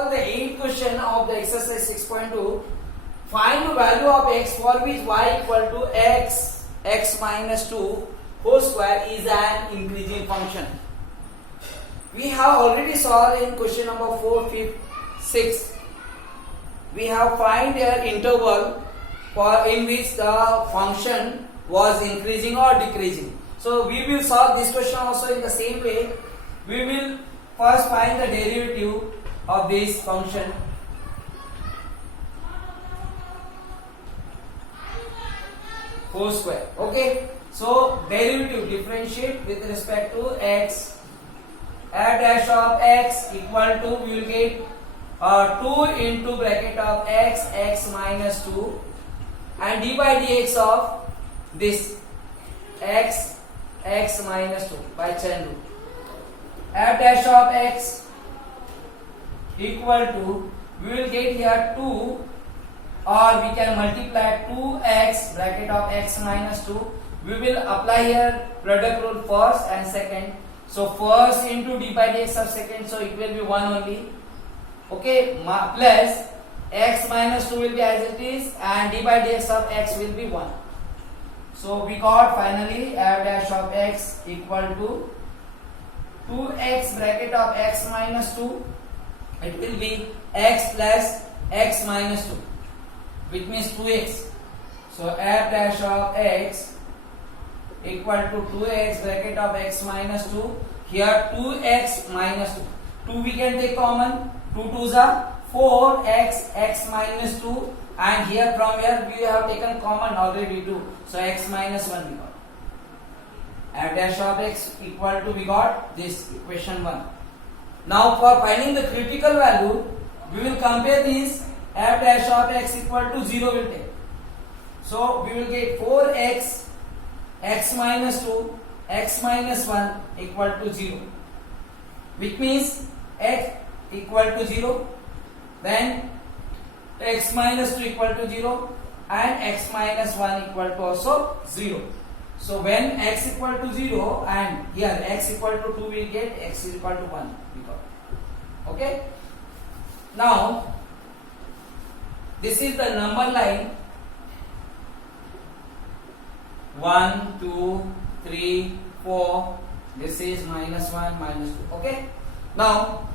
Solve the 8th question of the exercise 6.2. Find the value of x for which y equal to x minus 2 whole square is an increasing function. We have already solved in question number 4, 5, 6. We have find an interval for in which the function was increasing or decreasing. So we will solve this question also in the same way. We will first find the derivative of this function. Whole square. Okay. So derivative differentiate with respect to x. F dash of x equal to, we will get 2 into bracket of x minus 2 and d by dx of this x minus 2 by chain rule. F dash of x equal to, we will get here 2, or we can multiply 2x bracket of x minus 2. We will apply here product rule first and second. So first into d by dx of second, so it will be 1 only. Okay, plus x minus 2 will be as it is and d by dx of x will be 1. So we got finally f dash of x equal to 2x bracket of x minus 2. It will be x plus x minus 2, which means 2x. So f dash of x equal to 2x bracket of x minus 2. Here 2x minus 2. 2 we can take common. 2 2s are 4x x minus 2. And here from here we have taken common already 2. So x minus 1 we got. F dash of x equal to, we got this equation 1. Now for finding the critical value, we will compare this. F dash of x equal to 0 will take. So we will get 4x x minus 2 x minus 1 equal to 0, which means x equal to 0, then x minus 2 equal to 0 and x minus 1 equal to also 0. So when x equal to 0 and here x equal to 2, we get x is equal to 1 we got. Okay. Now this is the number line 1, 2, 3, 4. This is minus 1, minus 2. Okay. Now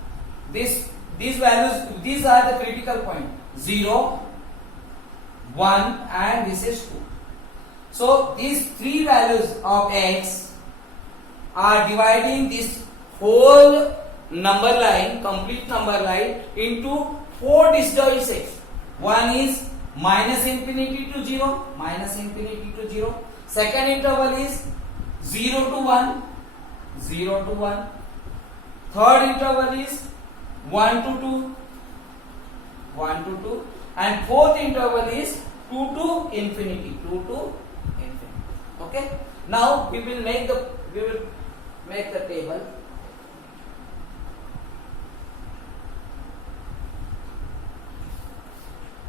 these values, these are the critical point 0, 1 and this is 2. So these three values of x are dividing this whole number line, complete number line, into 4 disjoint. One is minus infinity to 0, minus infinity to 0. Second interval is 0 to 1, 0 to 1. Third interval is 1 to 2, 1 to 2. And fourth interval is 2 to infinity, 2 to infinity. Okay. Now we will make the table.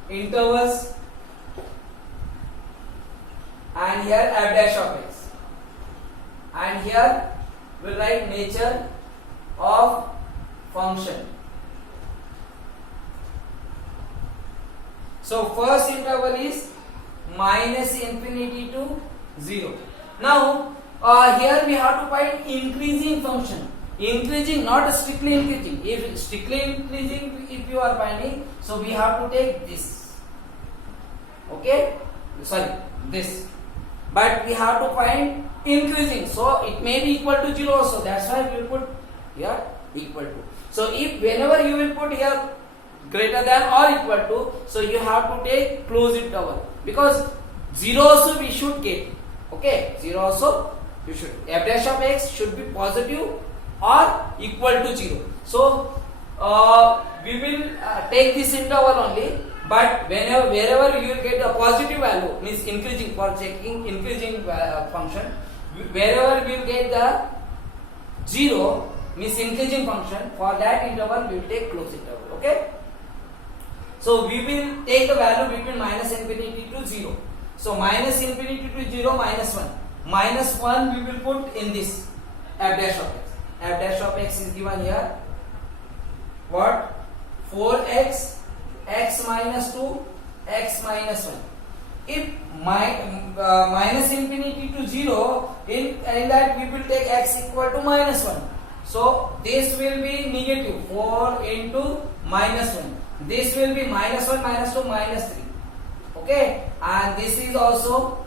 Intervals and here f dash of x, and here we will write nature of function. So first interval is minus infinity to 0. Now here we have to find increasing function. Increasing, not strictly increasing. If strictly increasing, if you are finding, so we have to take this. Okay, sorry, this. But we have to find increasing. So it may be equal to 0 also. That's why we will put here equal to. So if whenever you will put here greater than or equal to, so you have to take close interval, because 0 also we should get. Okay, 0 also you should. F dash of x should be positive or equal to 0. So we will take this interval only, but wherever you will get a positive value, means increasing, for checking increasing function, wherever we will get the 0 means increasing function, for that interval we will take close interval. Okay. So we will take the value between minus infinity to 0. So minus infinity to 0, minus 1. Minus 1 we will put in this f dash of x. F dash of x is given here. What? 4x, x minus 2, x minus 1. If minus infinity to 0, in that we will take x equal to minus 1. So this will be negative 4 into minus 1. This will be minus 1, minus 2, minus 3. Okay, and this is also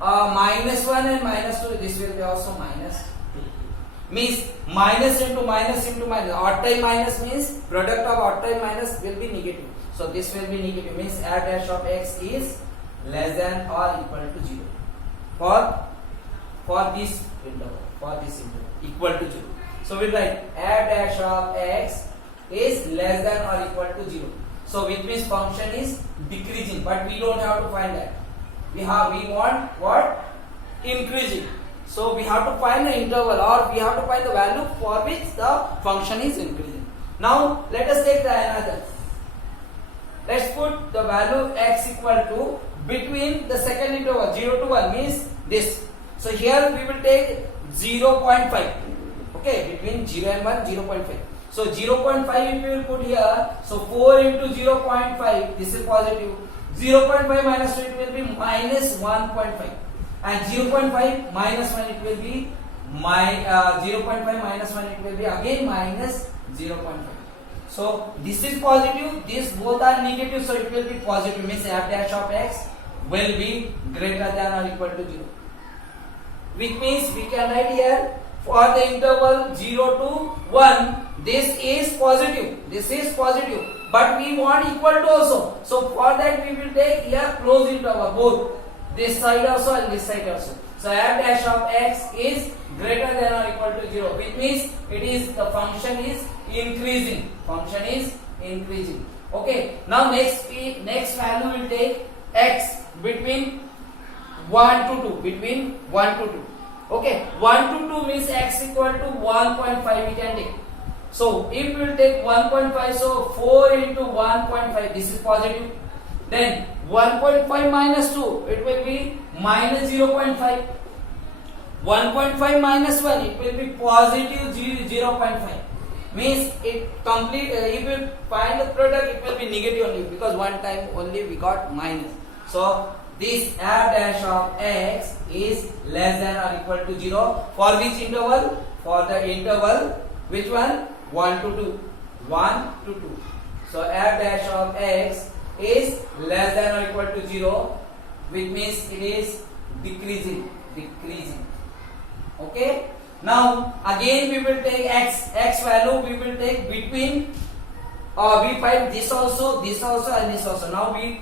minus 1 and minus 2. This will be also minus 2. Means minus into minus into minus. Odd time minus means product of odd time minus will be negative. So this will be negative. Means f dash of x is less than or equal to 0 for this interval equal to 0. So we write f dash of x is less than or equal to 0. So which means function is decreasing, but we don't have to find that. We want what? Increasing. So we have to find the interval, or we have to find the value for which the function is increasing. Now let us take the another. Let's put the value x equal to between the second interval 0 to 1 means this. So here we will take 0.5. Okay, between 0 and 1, 0.5. So 0.5 if we will put here, so 4 into 0.5, this is positive. 0.5 minus 2, it will be minus 1.5. And 0.5 minus 1, it will be 0.5 minus 1, it will be again minus 0.5. So this is positive, these both are negative, so it will be positive, means f dash of x will be greater than or equal to 0. Which means we can write here for the interval 0 to 1, this is positive, but we want equal to also. So for that we will take here closed interval, both this side also and this side also. So f dash of x is greater than or equal to 0, which means the function is increasing. Okay. Now next value will take x between 1 to 2. Okay, 1 to 2 means x equal to 1.5 we can take. So if we will take 1.5, so 4 into 1.5, this is positive. Then 1.5 minus 2, it will be minus 0.5. 1.5 minus 1, it will be positive 0.5. Means it complete, if you find the product, it will be negative only, because one time only we got minus. So this f dash of x is less than or equal to 0 for which interval? For the interval, which one? 1 to 2. So f dash of x is less than or equal to 0, which means it is decreasing. Okay. Now again we will take x value, we will take between, we find this also and this also. Now we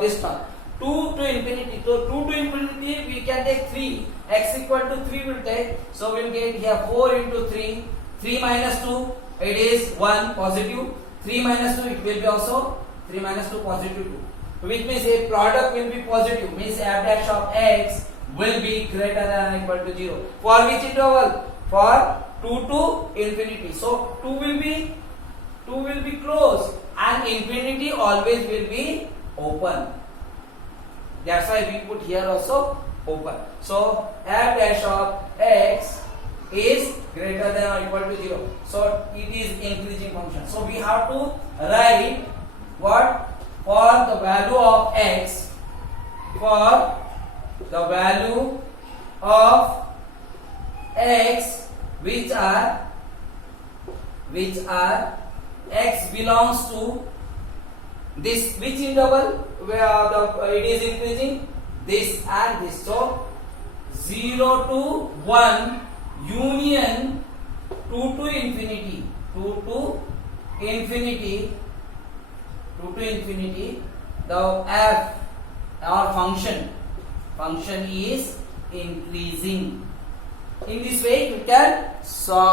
this term 2 to infinity. So 2 to infinity we can take 3. X equal to 3 will take. So we will get here 4 into 3. 3 minus 2, it is 1 positive. 3 minus 2, it will be also 3 minus 2 positive 2. Which means a product will be positive. Means f dash of x will be greater than or equal to 0. For which interval? For 2 to infinity. So 2 will be closed and infinity always will be open. That's why we put here also open. So f dash of x is greater than or equal to 0. So it is increasing function. So we have to write what? For the value of x, for the value of x which are x belongs to this, which interval where it is increasing? This and this. So 0 to 1 union 2 to infinity, the f, our function is increasing. In this way you can solve.